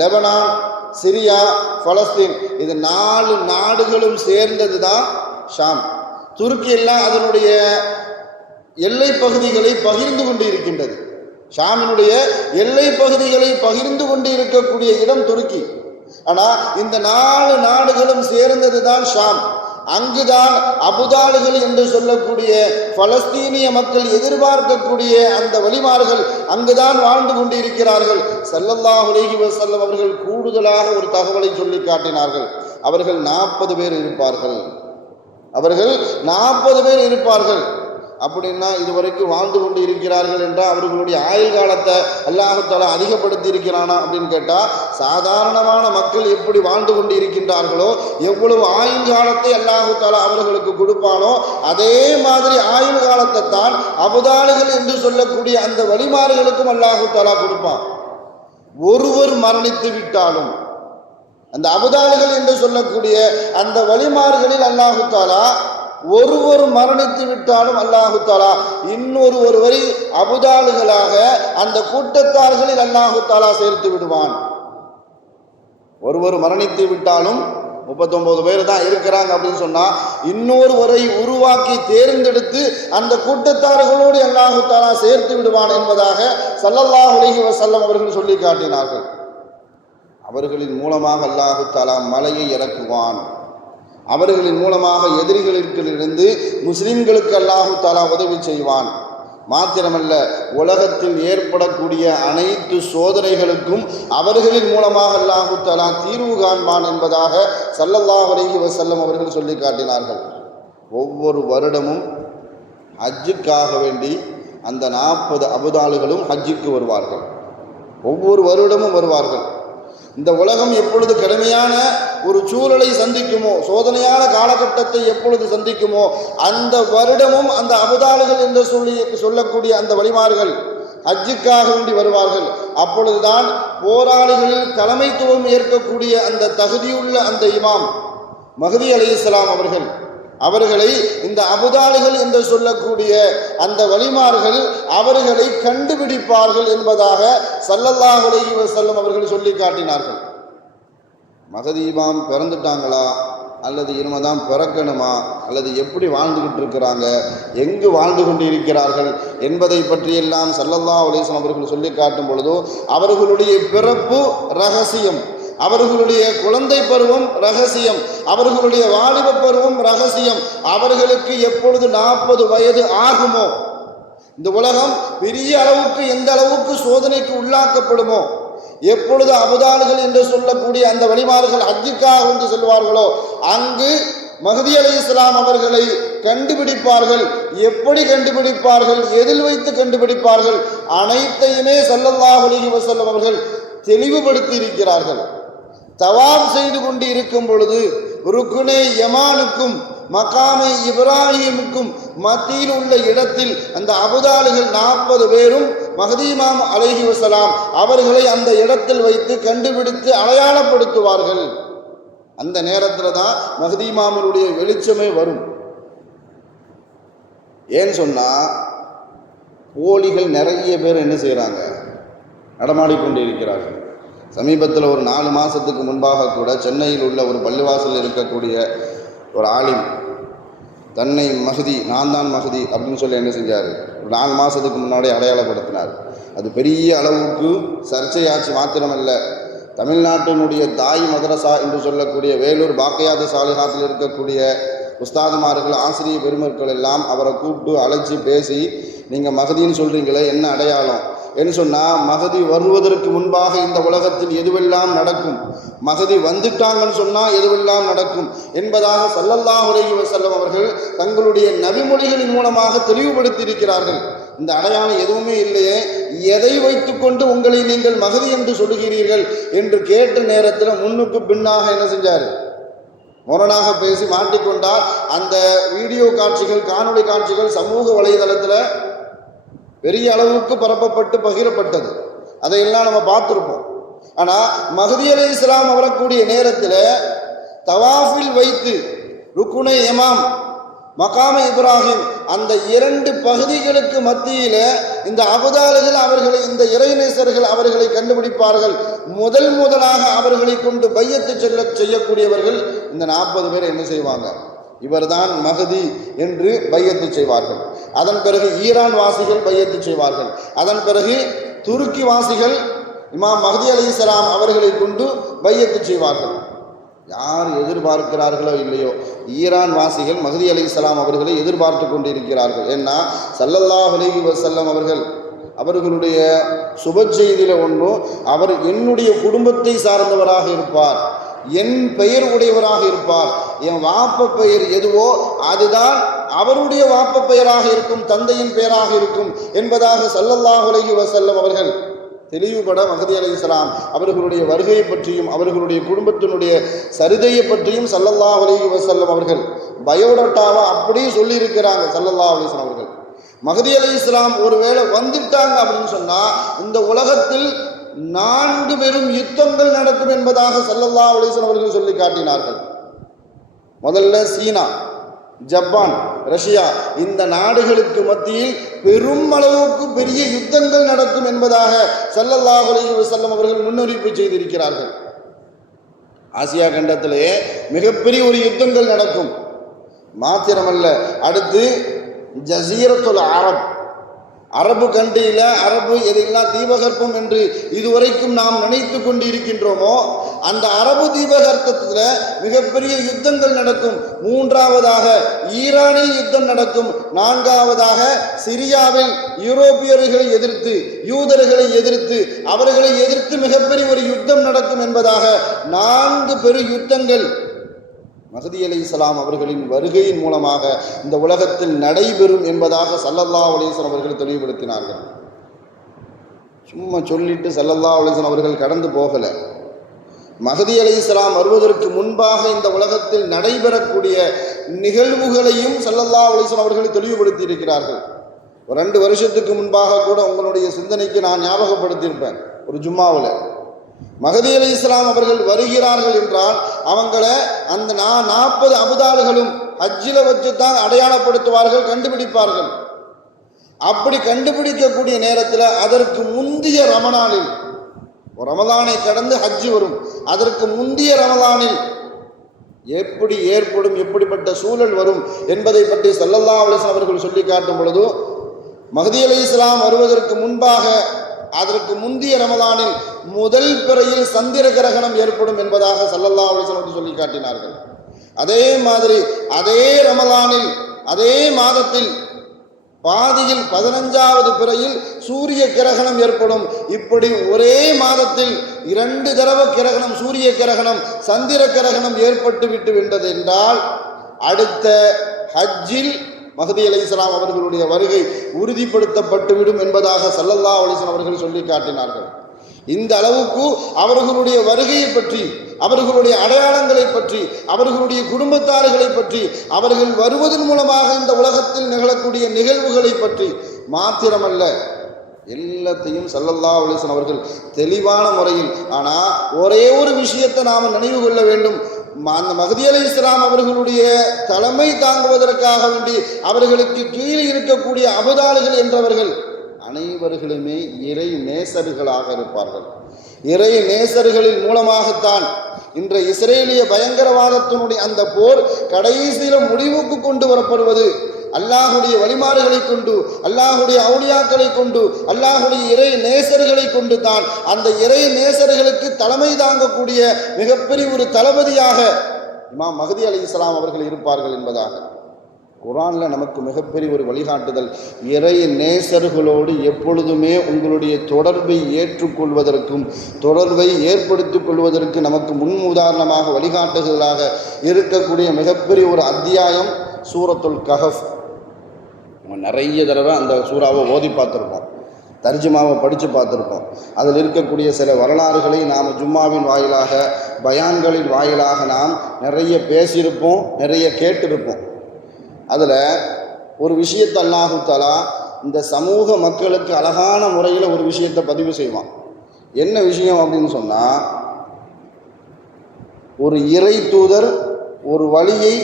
லெபனான், சிரியா, பலஸ்தீன், இது 4 நாடுகளும் சேர்ந்தது தான் ஷாம். துருக்கி எல்லாம் அதனுடைய எல்லை பகுதிகளை பகிர்ந்து கொண்டு இருக்கின்றது. ஷாமினுடைய எல்லை பகுதிகளை பகிர்ந்து கொண்டு இருக்கக்கூடிய இடம் துருக்கி. ஆனால் இந்த 4 நாடுகளும் சேர்ந்தது தான் ஷாம். அங்குதான் அபுதாலுகள் என்று சொல்லக்கூடிய பலஸ்தீனிய மக்கள் எதிர்பார்க்கக்கூடிய அந்த வலிமார்கள் அங்குதான் வாழ்ந்து கொண்டு இருக்கிறார்கள். ஸல்லல்லாஹு அலைஹி வஸல்லம் அவர்கள் கூடுதலாக ஒரு தகவலை சொல்லி காட்டினார்கள். அவர்கள் 40 பேர் இருப்பார்கள். அவர்கள் 40 பேர் இருப்பார்கள். அப்படின்னா இதுவரைக்கும் வாழ்ந்து கொண்டு இருக்கிறார்கள் என்றால் அவர்களுடைய ஆயுள் காலத்தை அல்லாஹ் தஆலா அதிகப்படுத்தி இருக்கிறானா அப்படின்னு கேட்டால், சாதாரணமான மக்கள் எப்படி வாழ்ந்து கொண்டு இருக்கின்றார்களோ, எவ்வளவு ஆயுள் காலத்தை அல்லாஹ் தஆலா அவர்களுக்கு கொடுப்பானோ அதே மாதிரி ஆயுள் காலத்தை தான் அபுதாலுகள் என்று சொல்லக்கூடிய அந்த வலிமார்களுக்கும் அல்லாஹ் தஆலா கொடுப்பான். ஒருவர் மரணித்து விட்டாலும் அந்த அபுதாலுகள் என்று சொல்லக்கூடிய அந்த வலிமார்களில் அல்லாஹ் தஆலா ஒருவர் மரணித்து விட்டாலும் அல்லாஹு தஆலா ஒருவரை அபுதாலுகளாக அந்த கூட்டத்தார்களில் அல்லாஹு தஆலா சேர்த்து விடுவான். ஒருவர் மரணித்து விட்டாலும் 39 பேர் தான் இருக்கிறாங்க அப்படின்னு சொன்னா, இன்னொருவரை உருவாக்கி தேர்ந்தெடுத்து அந்த கூட்டத்தார்களோடு அல்லாஹு தஆலா சேர்த்து விடுவான் என்பதாக ஸல்லல்லாஹு அலைஹி வஸல்லம் அவர்கள் சொல்லி காட்டினார்கள். அவர்களின் மூலமாக அல்லாஹு தஆலா மலையை இறக்குவான். அவர்களின் மூலமாக எதிரிகளிலிருந்து முஸ்லிம்களுக்கு அல்லாஹு தஆலா உதவி செய்வான். மாத்திரமல்ல, உலகத்தில் ஏற்படக்கூடிய அனைத்து சோதனைகளுக்கும் அவர்களின் மூலமாக அல்லாஹு தஆலா தீர்வு காண்பான் என்பதாக ஸல்லல்லாஹு அலைஹி வஸல்லம் அவர்கள் சொல்லி காட்டினார்கள். ஒவ்வொரு வருடமும் ஹஜ்ஜுக்காக வேண்டி அந்த 40 அபுதாலுகளும் ஹஜ்ஜுக்கு வருவார்கள். ஒவ்வொரு வருடமும் வருவார்கள். இந்த உலகம் எப்பொழுது கடுமையான ஒரு சூழலை சந்திக்குமோ, சோதனையான காலகட்டத்தை எப்பொழுது சந்திக்குமோ, அந்த வருடமும் அந்த அபுதாலுகள் என்று சொல்லக்கூடிய அந்த வழிமார்கள் ஹஜ்ஜுக்காக வேண்டி வருவார்கள். அப்பொழுதுதான் போராளிகளில் தலைமைத்துவம் ஏற்கக்கூடிய அந்த தகுதியுள்ள அந்த இமாம் மஹ்தி அலைஹிஸ்ஸலாம் அவர்களை இந்த அபுதாலிகள் என்று சொல்லக்கூடிய அந்த வலிமார்கள் அவர்களை கண்டுபிடிப்பார்கள் என்பதாக ஸல்லல்லாஹு அலைஹி வஸல்லம் அவர்கள் சொல்லி காட்டினார்கள். மஹ்தி இமாம் பிறந்துட்டாங்களா அல்லது இனிமேதான் பிறக்கணுமா அல்லது எப்படி வாழ்ந்துகிட்டு இருக்கிறாங்க, எங்கு வாழ்ந்து கொண்டு இருக்கிறார்கள் என்பதை பற்றியெல்லாம் ஸல்லல்லாஹு அலைஹி வஸல்லம் அவர்கள் சொல்லி காட்டும் பொழுதோ அவர்களுடைய பிறப்பு ரகசியம், அவர்களுடைய குழந்தை பருவம் ரகசியம், அவர்களுடைய வாலிப பருவம் ரகசியம், அவர்களுக்கு எப்பொழுது 40 வயது ஆகுமோ, இந்த உலகம் பெரிய அளவுக்கு எந்த அளவுக்கு சோதனைக்கு உள்ளாக்கப்படுமோ, எப்பொழுது அபுதாலுகள் என்று சொல்லக்கூடிய அந்த வழிமார்கள் ஹஜ்ஜுக்காக வந்து செல்வார்களோ அங்கு மஹ்தி அலைஹிஸ்ஸலாம் அவர்களை கண்டுபிடிப்பார்கள். எப்படி கண்டுபிடிப்பார்கள், எதில் வைத்து கண்டுபிடிப்பார்கள், அனைத்தையுமே ஸல்லல்லாஹு அலைஹி வஸல்லம் அவர்கள் தெளிவுபடுத்தி இருக்கிறார்கள். தவாப் செய்து கொண்டு இருக்கும் பொழுது ருக்குனே யமானுக்கும் மகாமே இப்ராஹிமுக்கும் மத்தியில் உள்ள இடத்தில் அந்த அபுதாலுகள் 40 பேரும் மஹ்தி இமாம் அலைஹி வஸலாம் அவர்களை அந்த இடத்தில் வைத்து கண்டுபிடித்து அடையாளப்படுத்துவார்கள். அந்த நேரத்தில் தான் மஹ்தி இமாமினுடைய வெளிச்சமே வரும். ஏன்னு சொன்னால் போலிகள் நிறைய பேர் என்ன செய்கிறாங்க, நடமாடிக்கொண்டு இருக்கிறார்கள். சமீபத்தில் ஒரு 4 மாதத்துக்கு முன்பாக கூட சென்னையில் உள்ள ஒரு பள்ளிவாசல் இருக்கக்கூடிய ஒரு ஆலிம் தன்னை மஹ்தி, நான் தான் மஹ்தி அப்படின்னு சொல்லி என்ன செஞ்சார், ஒரு 4 மாதத்துக்கு முன்னாடி அடையாளப்படுத்தினார். அது பெரிய அளவுக்கு சர்ச்சையாச்சு. மாத்திரமல்ல, தமிழ்நாட்டினுடைய தாய் மதரசா என்று சொல்லக்கூடிய வேலூர் பாக்கையாத சாலிஹாத்தில் இருக்கக்கூடிய உஸ்தாதுமார்கள், ஆசிரிய பெருமக்கள் எல்லாம் அவரை கூப்பிட்டு அழைச்சி பேசி, நீங்கள் மஹ்தின்னு சொல்கிறீங்களே, என்ன அடையாளம் என்று சொன்னால், மஹ்தி வருவதற்கு முன்பாக இந்த உலகத்தில் எதுவெல்லாம் நடக்கும், மஹ்தி வந்துட்டாங்கன்னு சொன்னால் எதுவெல்லாம் நடக்கும் என்பதாக ஸல்லல்லாஹு அலைஹி வஸல்லம் அவர்கள் தங்களுடைய நபிமொழிகளின் மூலமாக தெளிவுபடுத்தி இருக்கிறார்கள். இந்த அடையாளம் எதுவுமே இல்லையே, எதை வைத்துக்கொண்டு உங்களை நீங்கள் மஹ்தி என்று சொல்லுகிறீர்கள் என்று கேட்ட நேரத்தில் முன்னுக்கு பின்னாக என்ன செஞ்சார், முரணாக பேசி மாட்டிக்கொண்டார். அந்த வீடியோ காட்சிகள், காணொளி காட்சிகள் சமூக வலைதளத்தில் பெரிய அளவுக்கு பரப்பப்பட்டு பகிரப்பட்டது. அதையெல்லாம் நம்ம பார்த்துருப்போம். ஆனால் மஹ்தி அலைஹிஸ்ஸலாம் வரக்கூடிய நேரத்தில் தவாஃபில் வைத்து ருக்குனே யமாம் மகாமே இப்ராஹிம் அந்த 2 பகுதிகளுக்கு மத்தியில் இந்த அபுதாலுகள் அவர்களை, இந்த இறைநேசர்கள் அவர்களை கண்டுபிடிப்பார்கள். முதலாக அவர்களை கொண்டு பையத்து செய்யக்கூடியவர்கள் இந்த 40 பேர் என்ன செய்வாங்க, இவர்தான் மஹ்தி என்று பையத்து செய்வார்கள். அதன் பிறகு ஈரான் வாசிகள் பையத்து செய்வார்கள். அதன் பிறகு துருக்கி வாசிகள் இமாம் மஹ்தி அலைஹிஸ்ஸலாம் அவர்களை கொண்டு பையத்து செய்வார்கள். யார் எதிர்பார்க்கிறார்களோ இல்லையோ, ஈரான் வாசிகள் மஹ்தி அலைஹிஸ்ஸலாம் அவர்களை எதிர்பார்த்து கொண்டிருக்கிறார்கள். ஏன்னா ஸல்லல்லாஹு அலைஹி வஸல்லம் அவர்களுடைய சுப செய்தியில் ஒன்றும், அவர் என்னுடைய குடும்பத்தை சார்ந்தவராக இருப்பார், என் பெயர் உடையவராக இருப்பார், என் வாப்ப பெயர் எதுவோ அதுதான் அவருடைய வாப்ப பெயராக இருக்கும், தந்தையின் பெயராக இருக்கும் என்பதாக ஸல்லல்லாஹு அலைஹி வஸல்லம் அவர்கள் தெளிவுபட மஹ்தி அலைஹிஸ்ஸலாம் அவர்களுடைய வருகையை பற்றியும் அவர்களுடைய குடும்பத்தினுடைய சரிதையை பற்றியும் ஸல்லல்லாஹு அலைஹி வஸல்லம் அவர்கள் பயோடட்டாவை அப்படியே சொல்லியிருக்கிறாங்க. ஸல்லல்லாஹு அலைஹி வஸல்லம் அவர்கள் மஹ்தி அலைஹிஸ்ஸலாம் ஒருவேளை வந்துட்டாங்க அப்படின்னு சொன்னால் இந்த உலகத்தில் 4 பெரும் யுத்தங்கள் நடக்கும் என்பதாக ஸல்லல்லாஹு அலைஹி வஸல்லம் அவர்கள் சொல்லி காட்டினார்கள். முதல்ல சீனா, ஜப்பான், ரஷ்யா இந்த நாடுகளுக்கு மத்தியில் பெரும் அளவுக்கு பெரிய யுத்தங்கள் நடக்கும் என்பதாக ஸல்லல்லாஹு அலைஹி வஸல்லம் அவர்கள் முன்னறிவிப்பு செய்திருக்கிறார்கள். ஆசியா கண்டத்திலே மிகப்பெரிய ஒரு யுத்தங்கள் நடக்கும். மாத்திரமல்ல, அடுத்து ஜசீரத்துல் அரபு கண்ட்ரியில் அரபு எதெல்லாம் தீபகற்பம் என்று இதுவரைக்கும் நாம் நினைத்து கொண்டு இருக்கின்றோமோ அந்த அரபு தீபகற்பத்தில் மிகப்பெரிய யுத்தங்கள் நடக்கும். 3ஆவதாக ஈரானில் யுத்தம் நடக்கும். 4ஆவதாக சிரியாவில் யூரோப்பியர்களை எதிர்த்து, யூதர்களை எதிர்த்து, அவர்களை எதிர்த்து மிகப்பெரிய ஒரு யுத்தம் நடக்கும் என்பதாக 4 பெரு யுத்தங்கள் மஹ்தி அலைஹிஸ்ஸலாம் அவர்களின் வருகையின் மூலமாக இந்த உலகத்தில் நடைபெறும் என்பதாக ஸல்லல்லாஹு அலைஹி வஸல்லம் அவர்கள் தெளிவுபடுத்தினார்கள். சும்மா சொல்லிட்டு ஸல்லல்லாஹு அலைஹி வஸல்லம் அவர்கள் கடந்து போகலை. மஹதி அலைஹிஸ்ஸலாம் வருவதற்கு முன்பாக இந்த உலகத்தில் நடைபெறக்கூடிய நிகழ்வுகளையும் ஸல்லல்லாஹு அலைஹி வஸல்லம் அவர்கள் தெளிவுபடுத்தி இருக்கிறார்கள். ஒரு 2 வருஷத்துக்கு முன்பாக கூட உங்களுடைய சிந்தனைக்கு நான் ஞாபகப்படுத்தியிருப்பேன். ஒரு ஜும்மாவில் மஹதி அலைஹிஸ்ஸலாம் அவர்கள் வருகிறார்கள் என்றால் அவங்கள அந்த 40 அபுதால்களும் ஹஜ்ஜில் வச்சுத்தான் அடையாளப்படுத்துவார்கள், கண்டுபிடிப்பார்கள். அப்படி கண்டுபிடிக்கக்கூடிய நேரத்தில் அதற்கு முந்தைய ரமலானில், ரமலானை கடந்து ஹஜ்ஜி வரும், அதற்கு முந்தைய ரமலானில் எப்படி ஏற்படும், எப்படிப்பட்ட சூழல் வரும் என்பதை பற்றி ஸல்லல்லாஹு அலைஹி வஸல்லம் அவர்கள் சொல்லி காட்டும் பொழுது, மஹதி அலைஹிஸ்ஸலாம் வருவதற்கு முன்பாக அதற்கு முந்தைய ரமலானில் முதல் பிறையில் சந்திர கிரகணம் ஏற்படும் என்பதாக ஸல்லல்லாஹு அலைஹி வஸல்லம் சொல்லி காட்டினார்கள். அதே மாதிரி அதே ரமலானில் அதே மாதத்தில் பாதியில் 15வது பிறையில் சூரிய கிரகணம் ஏற்படும். இப்படி ஒரே மாதத்தில் 2 தடவை கிரகணம், சூரிய கிரகணம் சந்திர கிரகணம் ஏற்பட்டு விட்டு விட்டது என்றால் அடுத்த ஹஜ்ஜில் மஹதி அலைஹிஸ்ஸலாம் அவர்களுடைய வருகை உறுதிப்படுத்தப்பட்டுவிடும் என்பதாக ஸல்லல்லாஹு அலைஹி வஸல்லம் அவர்கள் சொல்லி காட்டினார்கள். இந்த அளவுக்கு அவர்களுடைய வருகையை பற்றி, அவர்களுடைய அடையாளங்களை பற்றி, அவர்களுடைய குடும்பத்தார்களை பற்றி, அவர்கள் வருவதன் மூலமாக இந்த உலகத்தில் நிகழக்கூடிய நிகழ்வுகளை பற்றி மாத்திரமல்ல, எல்லாத்தையும் ஸல்லல்லாஹு அலைஹி வஸல்லம் அவர்கள் தெளிவான முறையில். ஆனால் ஒரே ஒரு விஷயத்தை நாம் நினைவு கொள்ள வேண்டும். அந்த மஹதி அலைஹிஸ்ஸலாம் அவர்களுடைய தலைமை தாங்குவதற்காக வேண்டி அவர்களுக்கு கீழே இருக்கக்கூடிய அபுதால்கள் என்றவர்கள் அனைவர்களுமே இறை நேசர்களாக இருப்பார்கள். இறை நேசர்களின் மூலமாகத்தான் இன்ற இஸ்ரேலிய பயங்கரவாதத்தினுடைய அந்த போர் கடைசியில முடிவுக்கு கொண்டு வரப்படுவது அல்லாஹுடைய வழிமாறுகளை கொண்டு, அல்லாஹுடைய அவுலியாக்களை கொண்டு, அல்லாஹுடைய இறை நேசர்களை கொண்டு தான். அந்த இறை நேசர்களுக்கு தலைமை தாங்கக்கூடிய மிகப்பெரிய ஒரு தளபதியாக இமாம் மஹதி அலைஹிஸ்ஸலாம் அவர்கள் இருப்பார்கள் என்பதாக குர்ஆனில் நமக்கு மிகப்பெரிய ஒரு வழிகாட்டுதல். இறை நேசர்களோடு எப்பொழுதுமே உங்களுடைய தொடர்பை ஏற்றுக்கொள்வதற்கும் தொடர்பை ஏற்படுத்திக் கொள்வதற்கு நமக்கு முன்னுதாரணமாக வழிகாட்டுதலாக இருக்கக்கூடிய மிகப்பெரிய ஒரு அத்தியாயம் சூரத்துல் கஹஃப். நிறைய தடவை அந்த சூறாவை ஓதி பார்த்துருப்போம், தர்ஜுமாவை படித்து பார்த்துருப்போம். அதில் இருக்கக்கூடிய சில வரலாறுகளை நாம் ஜும்மாவின் வாயிலாக, பயான்களின் வாயிலாக நாம் நிறைய பேசியிருப்போம், நிறைய கேட்டிருப்போம். அதில் ஒரு விஷயத்தை அல்லாஹு தஆலா இந்த சமூக மக்களுக்கு அழகான முறையில் ஒரு விஷயத்தை பதிவு செய்வான். என்ன விஷயம் அப்படின்னு சொன்னால், ஒரு இறை தூதர் ஒரு வழியை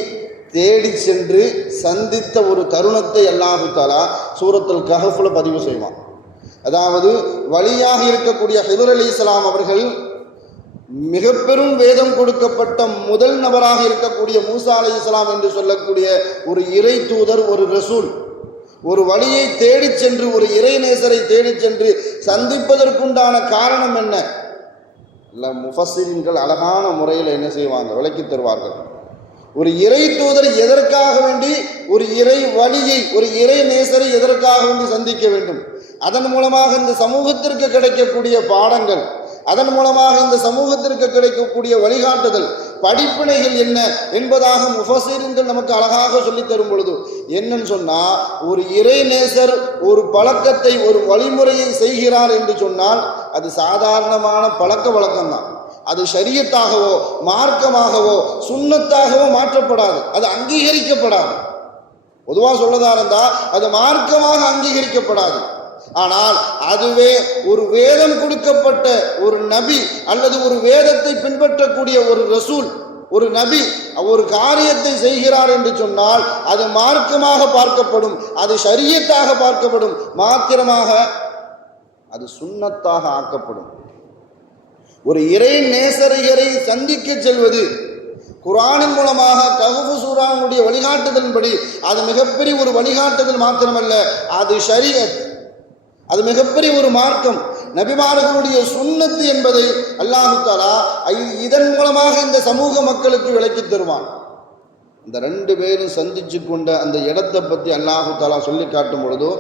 தேடி சென்று சந்தித்த ஒரு தருணத்தை அல்லாஹு தஆலா சூரத்துல் கஹஃப்ல பதிவு செய்வான். அதாவது வழியாக இருக்கக்கூடிய ஹிதர் அலைஹிஸ்ஸலாம் அவர்கள் மிக பெரும் வேதம் கொடுக்கப்பட்ட முதல் நபராக இருக்கக்கூடிய மூசா அலைஹிஸ்ஸலாம் என்று சொல்லக்கூடிய ஒரு இறை தூதர், ஒரு ரசூல், ஒரு வழியை தேடிச் சென்று, ஒரு இறை நேசரை தேடிச் சென்று சந்திப்பதற்குண்டான காரணம் என்ன? இல்லை, முஃபஸ்ஸிரீன்கள் அழகான முறையில் என்ன செய்வாங்க, விளக்கி தருவார்கள். ஒரு இறை தூதர் எதற்காக வேண்டி ஒரு இறை வழியை, ஒரு இறை நேசரை எதற்காக வேண்டி சந்திக்க வேண்டும், அதன் மூலமாக இந்த சமூகத்திற்கு கிடைக்கக்கூடிய பாடங்கள், அதன் மூலமாக இந்த சமூகத்திற்கு கிடைக்கக்கூடிய வழிகாட்டுதல், படிப்பினைகள் என்ன என்பதாக முஃபஸ்ஸிரீன்கள் நமக்கு அழகாக சொல்லித் தரும் பொழுது என்னன்னு சொன்னால், ஒரு இறை நேசர் ஒரு பழக்கத்தை, ஒரு வழிமுறையை செய்கிறார் என்று சொன்னால் அது சாதாரணமான பழக்க வழக்கம்தான். அது ஷரியத்தாகவோ மார்க்கமாகவோ சுன்னத்தாகவோ மாற்றப்படாது, அது அங்கீகரிக்கப்படாது. பொதுவாக சொல்லதா இருந்தால் அது மார்க்கமாக அங்கீகரிக்கப்படாது. ஆனால் அதுவே ஒரு வேதம் கொடுக்கப்பட்ட ஒரு நபி அல்லது ஒரு வேதத்தை பின்பற்றக்கூடிய ஒரு ரசூல், ஒரு நபி ஒரு காரியத்தை செய்கிறார் என்று சொன்னால் அது மார்க்கமாக பார்க்கப்படும், அது ஷரியத்தாக பார்க்கப்படும், மாத்திரமாக அது சுன்னத்தாக ஆக்கப்படும். ஒரு இறை நேசரையரை சந்திக்க செல்வது குர்ஆனின் மூலமாக கஹஃப் சூராவுடைய வழிகாட்டுதலின்படி அது மிகப்பெரிய ஒரு வழிகாட்டுதல் மாத்திரமல்ல, அது ஷரியத், அது மிகப்பெரிய ஒரு மார்க்கம், நபிமார்களுடைய சுன்னத்து என்பதை அல்லாஹு தஆலா இதன் மூலமாக இந்த சமூக மக்களுக்கு விளக்கி தருவான். இந்த 2 பேரும் சந்திச்சு கொண்ட அந்த இடத்தை பற்றி அல்லாஹு தஆலா சொல்லி காட்டும் பொழுது,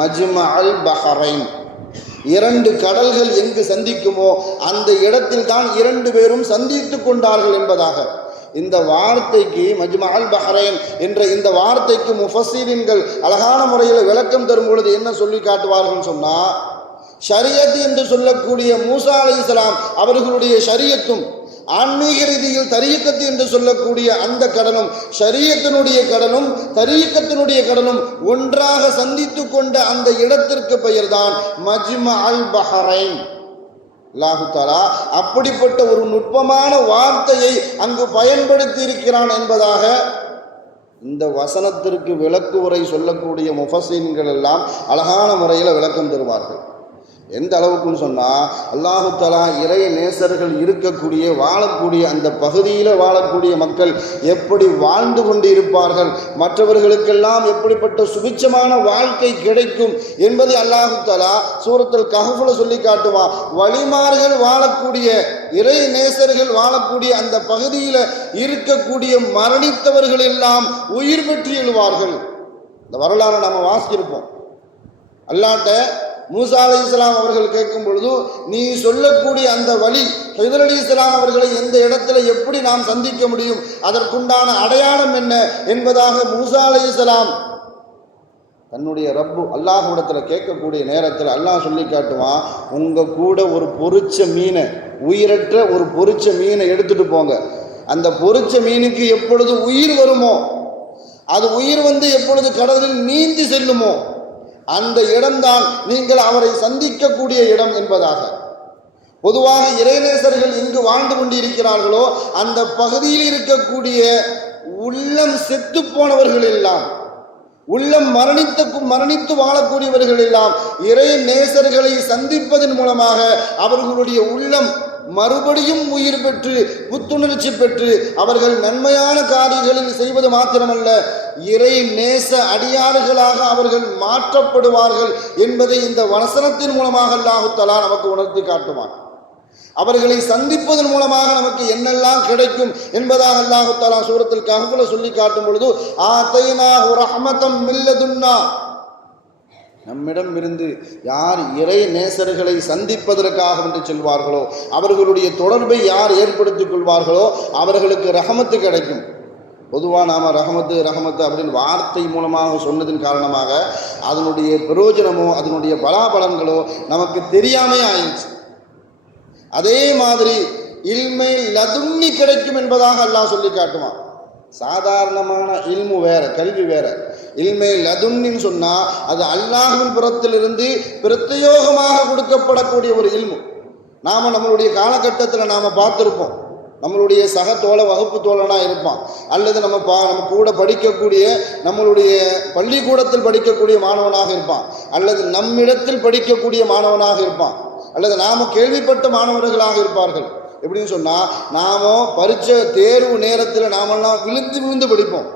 மஜ்மஅல் பஹரைன், 2 கடல்கள் எங்கு சந்திக்குமோ அந்த இடத்தில் தான் 2 பேரும் சந்தித்து கொண்டார்கள் என்பதாக. இந்த வார்த்தைக்கு மஜ்மஅல் பஹரைன் என்ற இந்த வார்த்தைக்கு முஃபஸ்ஸிரீன்கள் அழகான முறையில் விளக்கம் தரும் பொழுது என்ன சொல்லி காட்டுவார்கள் சொன்னால், ஷரியத் என்று சொல்லக்கூடிய மூசா அலைஹிஸ்ஸலாம் அவர்களுடைய ஷரியத்தும் ஆன்மீக ரீதியில் தரீக்கத்து என்று சொல்லக்கூடிய அந்த கடலும் ஷரியத்தினுடைய கடலும் தரீக்கத்தினுடைய கடலும் ஒன்றாக சந்தித்து கொண்ட அந்த இடத்திற்கு பெயர்தான் மஜ்மா அல் பஹரைன். அல்லாஹு தஆலா அப்படிப்பட்ட ஒரு நுட்பமான வார்த்தையை அங்கு பயன்படுத்தி இருக்கிறான் என்பதாக இந்த வசனத்திற்கு விளக்கு உரை சொல்லக்கூடிய முஃபஸ்ஸீன்கள் எல்லாம் அழகான முறையில் விளக்கம் தருவார்கள். எந்த அளவுக்குன்னு சொன்னால், அல்லாஹு தஆலா இறை நேசர்கள் இருக்கக்கூடிய வாழக்கூடிய அந்த பகுதியில் வாழக்கூடிய மக்கள் எப்படி வாழ்ந்து கொண்டு இருப்பார்கள், மற்றவர்களுக்கெல்லாம் எப்படிப்பட்ட சுபிட்சமான வாழ்க்கை கிடைக்கும் என்பதை அல்லாஹு தஆலா சூரத்துல் கஹ்ஃப்ல சொல்லி காட்டுவான். வழிமார்கள் வாழக்கூடிய இறை நேசர்கள் வாழக்கூடிய அந்த பகுதியில் இருக்கக்கூடிய மரணித்தவர்கள் எல்லாம் உயிர் பெற்று எழுவார்கள். இந்த வரலாறு நம்ம வாசிச்சிருப்போம். அல்லாஹ்ட்ட மூசா அலைஹிஸ்ஸலாம் அவர்கள் கேட்கும் பொழுது, நீ சொல்லக்கூடிய அந்த வழி ஹிதர் அலைஹிஸ்ஸலாம் அவர்களை எந்த இடத்துல எப்படி நாம் சந்திக்க முடியும், அதற்குண்டான அடையாளம் என்ன என்பதாக மூசா அலைஹிஸ்ஸலாம் தன்னுடைய ரப்பு அல்லாஹ்விடத்தில் கேட்கக்கூடிய நேரத்தில் அல்லாஹ் சொல்லி காட்டுவான், உங்கள் கூட ஒரு பொரிச்ச மீனை, உயிரற்ற ஒரு பொரிச்ச மீனை எடுத்துட்டு போங்க. அந்த பொரிச்ச மீனுக்கு எப்பொழுது உயிர் வருமோ, அது உயிர் வந்து எப்பொழுது கடலில் நீந்தி செல்லுமோ, அந்த இடம்தான் நீங்கள் அவரை சந்திக்கக்கூடிய இடம் என்பதாக. பொதுவாக இறைநேசர்கள் எங்கு வாழ்ந்து கொண்டிருக்கிறார்களோ அந்த பகுதியில் இருக்கக்கூடிய உள்ளம் செத்து போனவர்கள் எல்லாம், உள்ளம் மரணித்து வாழக்கூடியவர்கள் எல்லாம் இறை நேசர்களை சந்திப்பதன் மூலமாக அவர்களுடைய உள்ளம் மறுபடியும் உயிர் பெற்று புத்துணர்ச்சி பெற்று அவர்கள் நன்மையான காரியங்களில் செய்வது மாத்திரமல்ல, இறை நேச அடியார்களாக அவர்கள் மாற்றப்படுவார்கள் என்பதை இந்த வசனத்தின் மூலமாக அல்லாஹு தஆலா நமக்கு உணர்த்தி காட்டுவான். அவர்களை சந்திப்பதன் மூலமாக நமக்கு என்னெல்லாம் கிடைக்கும் என்பதாக அல்லாஹு தஆலா சூரத்துல் கஹ்ஃப்ல சொல்லி காட்டும் பொழுது, ஆதைனாஹு ரஹ்மத்தம் மின் லதுன்னா, நம்மிடம் இருந்து யார் இறை நேசர்களை சந்திப்பதற்காக என்று செல்வார்களோ, அவர்களுடைய தொடர்பை யார் ஏற்படுத்திக் கொள்வார்களோ அவர்களுக்கு ரஹமத்து கிடைக்கும். பொதுவாக நாம் ரஹமத்து அப்படின்னு வார்த்தை மூலமாக சொன்னதின் காரணமாக அதனுடைய பிரயோஜனமோ அதனுடைய பலாபலன்களோ நமக்கு தெரியாமே ஆயிடுச்சு. அதே மாதிரி இல்மை லதுன்னி கிடைக்கும் என்பதாக அல்லாஹ் சொல்லி காட்டுவான். சாதாரணமான இல்மு வேற, கல்வி வேற. இல்மை லதுன்னின்னு சொன்னால் அது அல்லாஹ்வின் புறத்திலிருந்து பிரத்யோகமாக கொடுக்கப்படக்கூடிய ஒரு இல்மு. நாம் நம்மளுடைய காலகட்டத்தில் நாம் பார்த்துருப்போம், நம்மளுடைய சக வகுப்பு தோழனாக இருப்பான், அல்லது நம்ம கூட படிக்கக்கூடிய நம்மளுடைய பள்ளிக்கூடத்தில் படிக்கக்கூடிய மாணவனாக இருப்பான், அல்லது நம்மிடத்தில் படிக்கக்கூடிய மாணவனாக இருப்பான், அல்லது நாம் கேள்விப்பட்ட மாணவர்களாக இருப்பார்கள். எப்படின்னு சொன்னால், நாம் பரீட்சை தேர்வு நேரத்தில் நாமெல்லாம் விழுந்து படிப்போம்.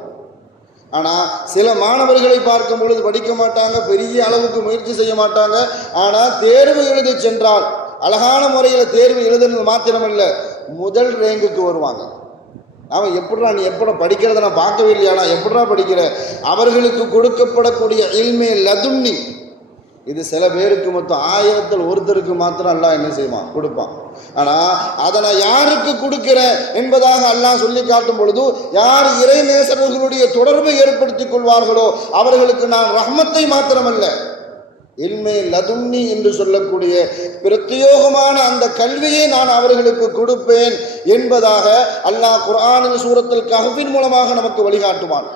ஆனால் சில மாணவர்களை பார்க்கும் பொழுது படிக்க மாட்டாங்க, பெரிய அளவுக்கு முயற்சி செய்ய மாட்டாங்க. ஆனால் தேர்வு எழுத சென்றால் அழகான முறையில் தேர்வு எழுதுறது மாத்திரமல்ல, முதல் ரேங்குக்கு வருவாங்க. அவன் நீ எப்படா படிக்கிறத நான் பார்க்கவே இல்லையானா, எப்படா படிக்கிற? அவர்களுக்கு கொடுக்கப்படக்கூடிய இல்மே லதுன்னி, இது சில பேருக்கு மொத்தம் 1000ல் ஒருத்தருக்கு மாத்திரம் அல்லாஹ் என்ன செய்வான், கொடுப்பான். ஆனால் அதை நான் யாருக்கு கொடுக்கிறேன் என்பதாக அல்லாஹ் சொல்லி காட்டும் பொழுது, யார் இறை நேசர்களுடைய தொடர்பை ஏற்படுத்திக் கொள்வார்களோ அவர்களுக்கு நான் ரஹ்மத்தை மாத்திரமல்ல, இல்மே லதுன்னி என்று சொல்லக்கூடிய பிரத்யோகமான அந்த கல்வியை நான் அவர்களுக்கு கொடுப்பேன் என்பதாக அல்லாஹ் குர்ஆனின் சூரத்துல் கஹ்ஃபின் மூலமாக நமக்கு வழிகாட்டுவான்.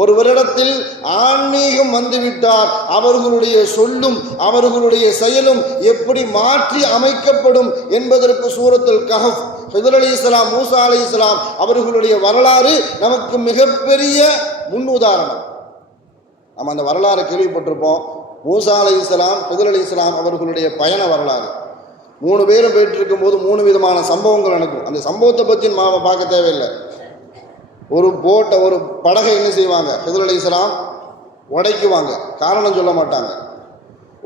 ஒருவரிடத்தில் ஆன்மீகம் வந்துவிட்டால் அவர்களுடைய சொல்லும் அவர்களுடைய செயலும் எப்படி மாற்றி அமைக்கப்படும் என்பதற்கு சூரத்துல் கஹ்ஃப், ஹிதர் அலைஹிஸ்ஸலாம், மூசா அலைஹிஸ்ஸலாம் அவர்களுடைய வரலாறு நமக்கு மிகப்பெரிய முன் உதாரணம். நம்ம அந்த வரலாறு கேள்விப்பட்டிருப்போம். மூசா அலைஹிஸ்ஸலாம், ஹிதர் அலைஹிஸ்ஸலாம் அவர்களுடைய பயண வரலாறு. 3 பேரும் போயிட்டு இருக்கும்போது 3 விதமான சம்பவங்கள் நடக்கும். அந்த சம்பவத்தை பற்றி நாம் பார்க்க தேவையில்லை. ஒரு படகை என்ன செய்வாங்க, ஹிதர் அலைஹிஸ்ஸலாம் உடைக்குவாங்க, காரணம் சொல்ல மாட்டாங்க.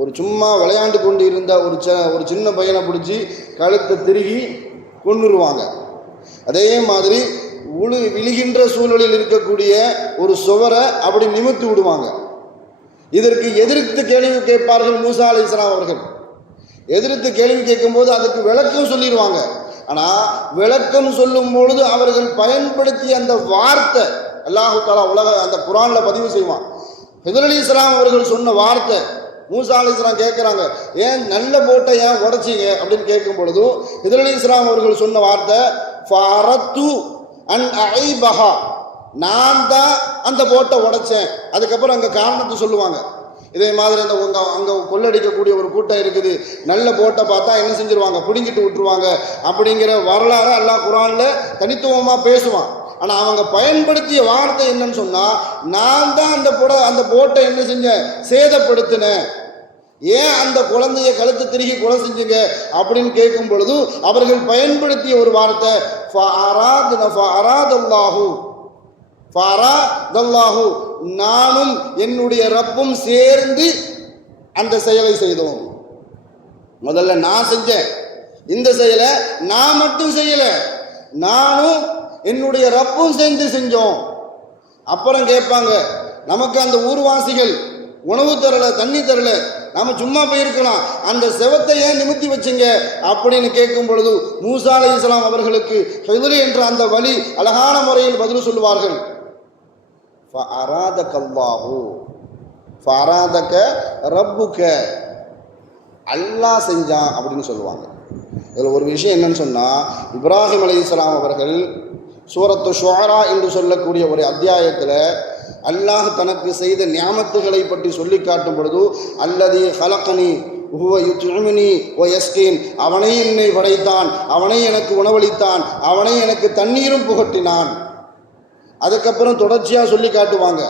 ஒரு சும்மா விளையாண்டு கொண்டு இருந்த ஒரு சின்ன பையனை பிடிச்சி கழுத்தை திருகி கொன்னுருவாங்க. அதே மாதிரி விழுகின்ற சூழலில் இருக்கக்கூடிய ஒரு சுவரை அப்படி நிமித்து விடுவாங்க. இதற்கு எதிர்த்து கேள்வி கேட்பார்கள் மூசா அலைஹிஸ்ஸலாம் அவர்கள். எதிர்த்து கேள்வி கேட்கும்போது அதுக்கு விளக்கம் சொல்லிடுவாங்க. ஆனால் விளக்கம் சொல்லும் பொழுது அவர்கள் பயன்படுத்திய அந்த வார்த்தை அல்லாஹு தஆலா அந்த குர்ஆனில் பதிவு செய்வான். ஹிதர் அலைஹிஸ்ஸலாம் அவர்கள் சொன்ன வார்த்தை, மூசா அலைஹிஸ்ஸலாம் கேட்குறாங்க, ஏன் நல்ல போட்டை ஏன் உடைச்சிங்க அப்படின்னு கேட்கும் பொழுதும் ஹிதர் அலைஹிஸ்ஸலாம் அவர்கள் சொன்ன வார்த்தை, ஃபஅரத்து அன் அஐபஹா, நான் தான் அந்த போட்டை உடைச்சேன். அதுக்கப்புறம் அங்கே காரணத்தை சொல்லுவாங்க. இதே மாதிரி அந்த அங்கே கொள்ளடிக்கக்கூடிய ஒரு கூட்டம் இருக்குது, நல்ல போட்டை பார்த்தா என்ன செஞ்சிருவாங்க, பிடுங்கிட்டு விட்டுருவாங்க அப்படிங்கிற வரலாறு அல்லாஹ் குர்ஆனில் தனித்துவமாக பேசுவான். ஆனால் அவங்க பயன்படுத்திய வார்த்தை என்னன்னு சொன்னால், நான் தான் அந்த போட்டை என்ன செஞ்சேன், சேதப்படுத்தினேன். ஏன் அந்த குழந்தைய கழுத்து திருகி கொலை செஞ்சுங்க அப்படின்னு கேட்கும் பொழுது அவர்கள் பயன்படுத்திய ஒரு வார்த்தை ஃபஅராதல்லாஹு, நானும் என்னுடைய ரப்பும் சேர்ந்து அந்த செயலை செய்தோம். முதல்ல நான் செஞ்சேன், இந்த செயலை நான் மட்டும் செய்யலை, நானும் என்னுடைய ரப்பும் சேர்ந்து செஞ்சோம். அப்புறம் கேட்பாங்க, நமக்கு அந்த ஊர்வாசிகள் உணவு தரல, தண்ணி தரல, நாம சும்மா போயிருக்கலாம், அந்த செவத்தை ஏன் நிமித்தி வச்சுங்க அப்படின்னு கேட்கும் பொழுது மூசா அலைஹிஸ்ஸலாம் அவர்களுக்கு ஹித்ர் என்ற அந்த வழி அழகான முறையில் பதில் சொல்லுவார்கள். ஃபஅராதகல்லாஹு ஃபஅராதக ரப்புக, அல்லாஹ் செஞ்சான் அப்படின்னு சொல்லுவாங்க. இதில் ஒரு விஷயம் என்னன்னு சொன்னால், இப்ராஹிம் அலைஹிஸ்ஸலாம் அவர்கள் சூரத்து ஷுஆரா என்று சொல்லக்கூடிய ஒரு அத்தியாயத்தில் அல்லாஹ் தனக்கு செய்த நியாமத்துகளை பற்றி சொல்லி காட்டும் பொழுது, அல்லதி ஹலகனி ஹுவ யுத்இமுனி வ யஸ்கீன், அவனை என்னை படைத்தான், அவனை எனக்கு உணவளித்தான், அவனை எனக்கு தண்ணீரும் புகட்டினான். அதுக்கப்புறம் தொடர்ச்சியாக சொல்லி காட்டுவாங்க,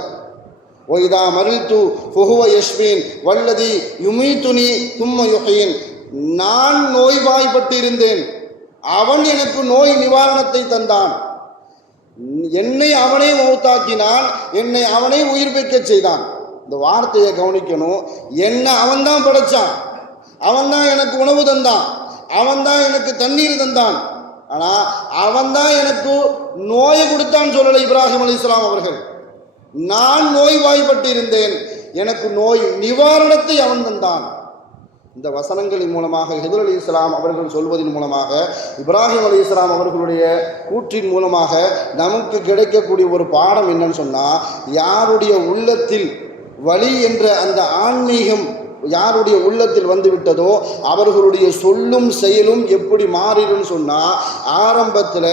ஒய்தா மரில்து ஃபுஹுவ யஷ்பீன் வல்லதி யுமீதுனி தும்ம யுஹீன், நான் நோய்வாய்ப்பட்டு இருந்தேன், அவன் எனக்கு நோய் நிவாரணத்தை தந்தான், என்னை அவனே மௌத்தாக்கினான், என்னை அவனே உயிர்ப்பிக்க செய்தான். இந்த வார்த்தையை கவனிக்கணும். என்ன அவன்தான் படைச்சான், அவன்தான் எனக்கு உணவு தந்தான், அவன்தான் எனக்கு தண்ணீர் தந்தான், ஆனால் அவன்தான் எனக்கு நோயை கொடுத்தான்னு சொல்லலை இப்ராஹிம் அலைஹிஸ்ஸலாம் அவர்கள். நான் நோய்வாய்ப்பட்டு இருந்தேன், எனக்கு நோய் நிவாரணத்தை அவன் தந்தான். இந்த வசனங்களின் மூலமாக ஹித்ர் அலைஹிஸ்ஸலாம் அவர்கள் சொல்வதன் மூலமாக, இப்ராஹிம் அலைஹிஸ்ஸலாம் அவர்களுடைய கூற்றின் மூலமாக நமக்கு கிடைக்கக்கூடிய ஒரு பாடம் என்னன்னு சொன்னால், யாருடைய உள்ளத்தில் வலி என்ற அந்த ஆன்மீகம் யாருடைய உள்ளத்தில் வந்து விட்டதோ அவர்களுடைய சொல்லும் செயலும் எப்படி மாறிடும் சொன்னால், ஆரம்பத்தில்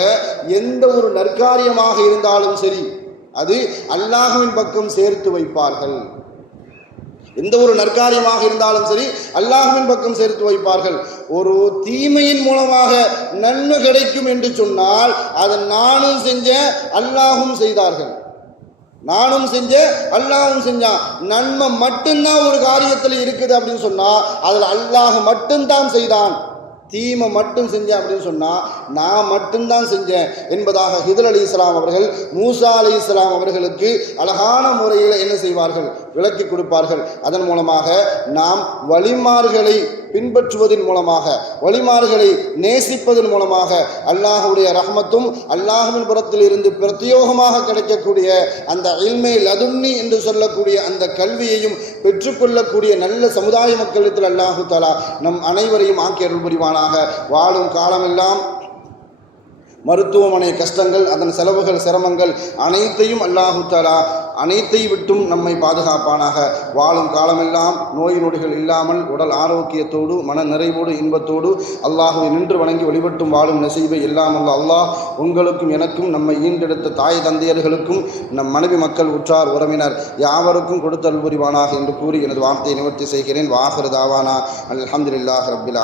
எந்த ஒரு நற்காரியமாக இருந்தாலும் சரி அது அல்லாஹ்வின் பக்கம் சேர்த்து வைப்பார்கள். எந்த ஒரு நற்காரியமாக இருந்தாலும் சரி அல்லாஹ்வின் பக்கம் சேர்த்து வைப்பார்கள். ஒரு தீமையின் மூலமாக நன்மை கிடைக்கும் என்று சொன்னால் அதை நானும் செஞ்சேன், அல்லாஹும் செய்தார்கள், நானும் செஞ்சேன், அல்லாஹும் செஞ்சான். நன்மை மட்டும்தான் ஒரு காரியத்தில் இருக்குது அப்படின்னு சொன்னால் அதில் அல்லாஹ் மட்டும்தான் செய்தான். தீமை மட்டும் செஞ்சேன் அப்படின்னு சொன்னால் நான் மட்டும்தான் செஞ்சேன் என்பதாக ஹித்ர் அலைஹிஸ்ஸலாம் அவர்கள் மூசா அலைஹிஸ்ஸலாம் அவர்களுக்கு அழகான முறையில் என்ன செய்வார்கள், விளக்கி கொடுப்பார்கள். அதன் மூலமாக நாம் வழிமார்களை பின்பற்றுவதன் மூலமாக, வழிமார்களை நேசிப்பதன் மூலமாக அல்லாஹுடைய ரஹ்மத்தும் அல்லாஹ்வின் புறத்தில் இருந்து பிரத்யோகமாக கிடைக்கக்கூடிய அந்த இல்மை லதுன்னி என்று சொல்லக்கூடிய அந்த கல்வியையும் பெற்றுக்கொள்ளக்கூடிய நல்ல சமுதாய மக்களிடத்தில் அல்லாஹு தஆலா நம் அனைவரையும் ஆக்கி அருள் புரிவானாக. வாழும் காலமெல்லாம் மருத்துவமனை கஷ்டங்கள், அதன் செலவுகள், சிரமங்கள் அனைத்தையும் அல்லாஹு தஆலா அனைத்தை விட்டும் நம்மை பாதுகாப்பானாக. வாழும் காலமெல்லாம் நோய் நொடிகள் இல்லாமல் உடல் ஆரோக்கியத்தோடு மன நிறைவோடு இன்பத்தோடு அல்லாஹுவை நின்று வணங்கி வழிபட்டும் வாழும் நசீபை எல்லாம் அல்லாஹ் உங்களுக்கும் எனக்கும் நம்மை ஈண்டெடுத்த தாய் தந்தையர்களுக்கும் நம் மனைவி மக்கள் உற்றார் உறவினர் யாவருக்கும் கொடுத்தல் புரிவானாக என்று கூறி எனது வார்த்தையை நிவர்த்தி செய்கிறேன். வாஹிரு தாவானா அல்ஹம்துலில்லாஹி ரப்பில்